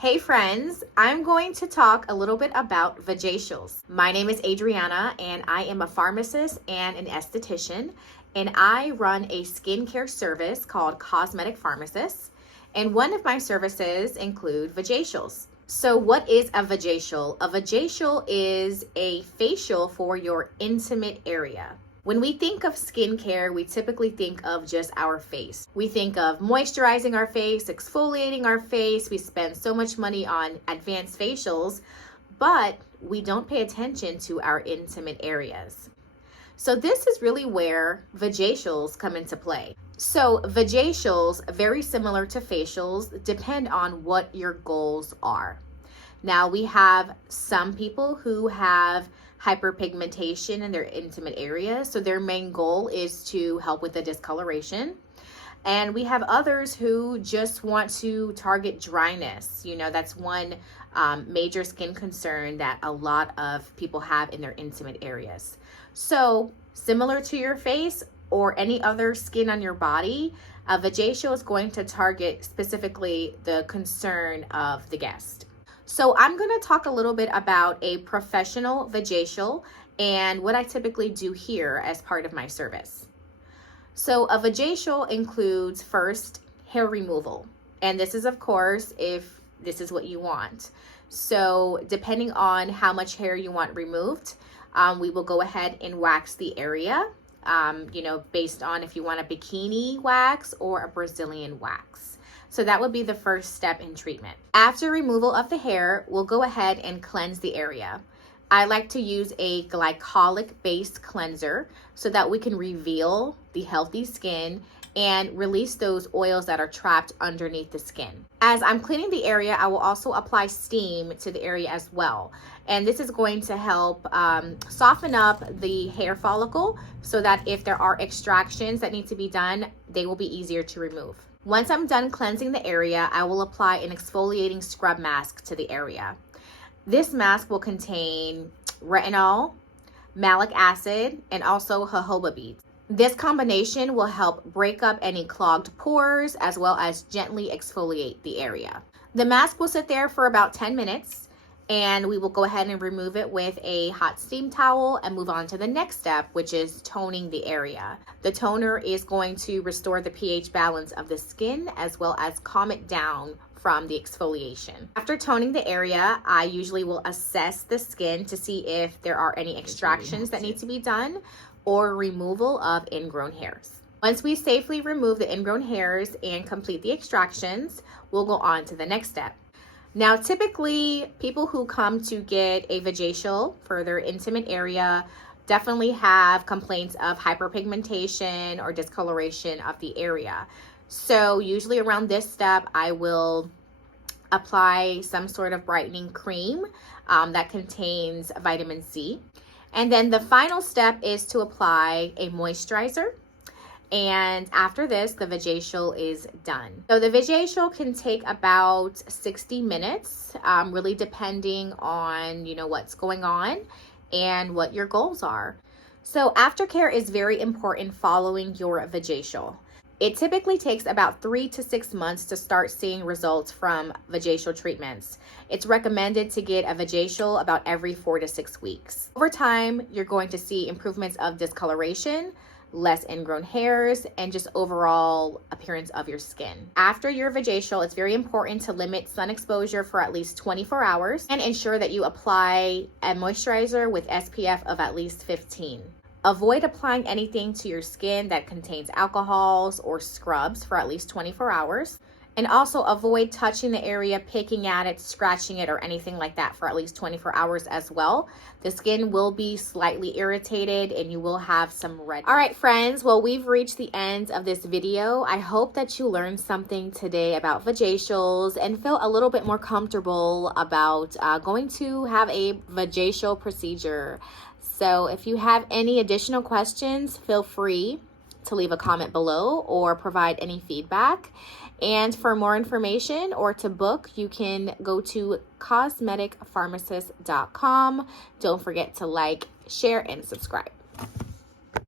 Hey friends, I'm going to talk a little bit about Vajacials. My name is Adriana and I am a pharmacist and an esthetician, and I run a skincare service called Cosmetic Pharmacist, and one of my services include Vajacials. So what is a Vagacial? A Vagacial is a facial for your intimate area. When we think of skincare, we typically think of just our face. We think of moisturizing our face, exfoliating our face. We spend so much money on advanced facials, but we don't pay attention to our intimate areas. So this is really where Vajacials come into play. So Vajacials, very similar to facials, depend on what your goals are. Now we have some people who have hyperpigmentation in their intimate areas, so their main goal is to help with the discoloration. And we have others who just want to target dryness. That's one major skin concern that a lot of people have in their intimate areas. So similar to your face or any other skin on your body, a Vajacial is going to target specifically the concern of the guest. So I'm going to talk a little bit about a professional Vajacial and what I typically do here as part of my service. So a Vajacial includes first hair removal. And this is, of course, if this is what you want. So depending on how much hair you want removed, we will go ahead and wax the area, based on if you want a bikini wax or a Brazilian wax. So that would be the first step in treatment. After removal of the hair, we'll go ahead and cleanse the area. I like to use a glycolic-based cleanser so that we can reveal the healthy skin and release those oils that are trapped underneath the skin. As I'm cleaning the area, I will also apply steam to the area as well. And this is going to help soften up the hair follicle so that if there are extractions that need to be done, they will be easier to remove. Once I'm done cleansing the area, I will apply an exfoliating scrub mask to the area. This mask will contain retinol, malic acid, and also jojoba beads. This combination will help break up any clogged pores as well as gently exfoliate the area. The mask will sit there for about 10 minutes, and we will go ahead and remove it with a hot steam towel and move on to the next step, which is toning the area. The toner is going to restore the pH balance of the skin as well as calm it down from the exfoliation. After toning the area, I usually will assess the skin to see if there are any extractions that need to be done or removal of ingrown hairs. Once we safely remove the ingrown hairs and complete the extractions, we'll go on to the next step. Now, typically, people who come to get a Vajacial for their intimate area definitely have complaints of hyperpigmentation or discoloration of the area. So usually around this step, I will apply some sort of brightening cream that contains vitamin C. And then the final step is to apply a moisturizer. And after this, the Vajacial is done. So the Vajacial can take about 60 minutes, really depending on, what's going on and what your goals are. So aftercare is very important following your Vajacial. It typically takes about 3 to 6 months to start seeing results from Vajacial treatments. It's recommended to get a Vajacial about every 4 to 6 weeks. Over time, you're going to see improvements of discoloration, less ingrown hairs, and just overall appearance of your skin. After your Vajacial, it's very important to limit sun exposure for at least 24 hours and ensure that you apply a moisturizer with SPF of at least 15. Avoid applying anything to your skin that contains alcohols or scrubs for at least 24 hours. And also avoid touching the area, picking at it, scratching it, or anything like that for at least 24 hours as well. The skin will be slightly irritated and you will have some redness. All right, friends, well, we've reached the end of this video. I hope that you learned something today about Vajacials and feel a little bit more comfortable about going to have a Vajacial procedure. So if you have any additional questions, feel free to leave a comment below or provide any feedback. And for more information or to book, you can go to cosmeticpharmacist.com. Don't forget to like, share, and subscribe.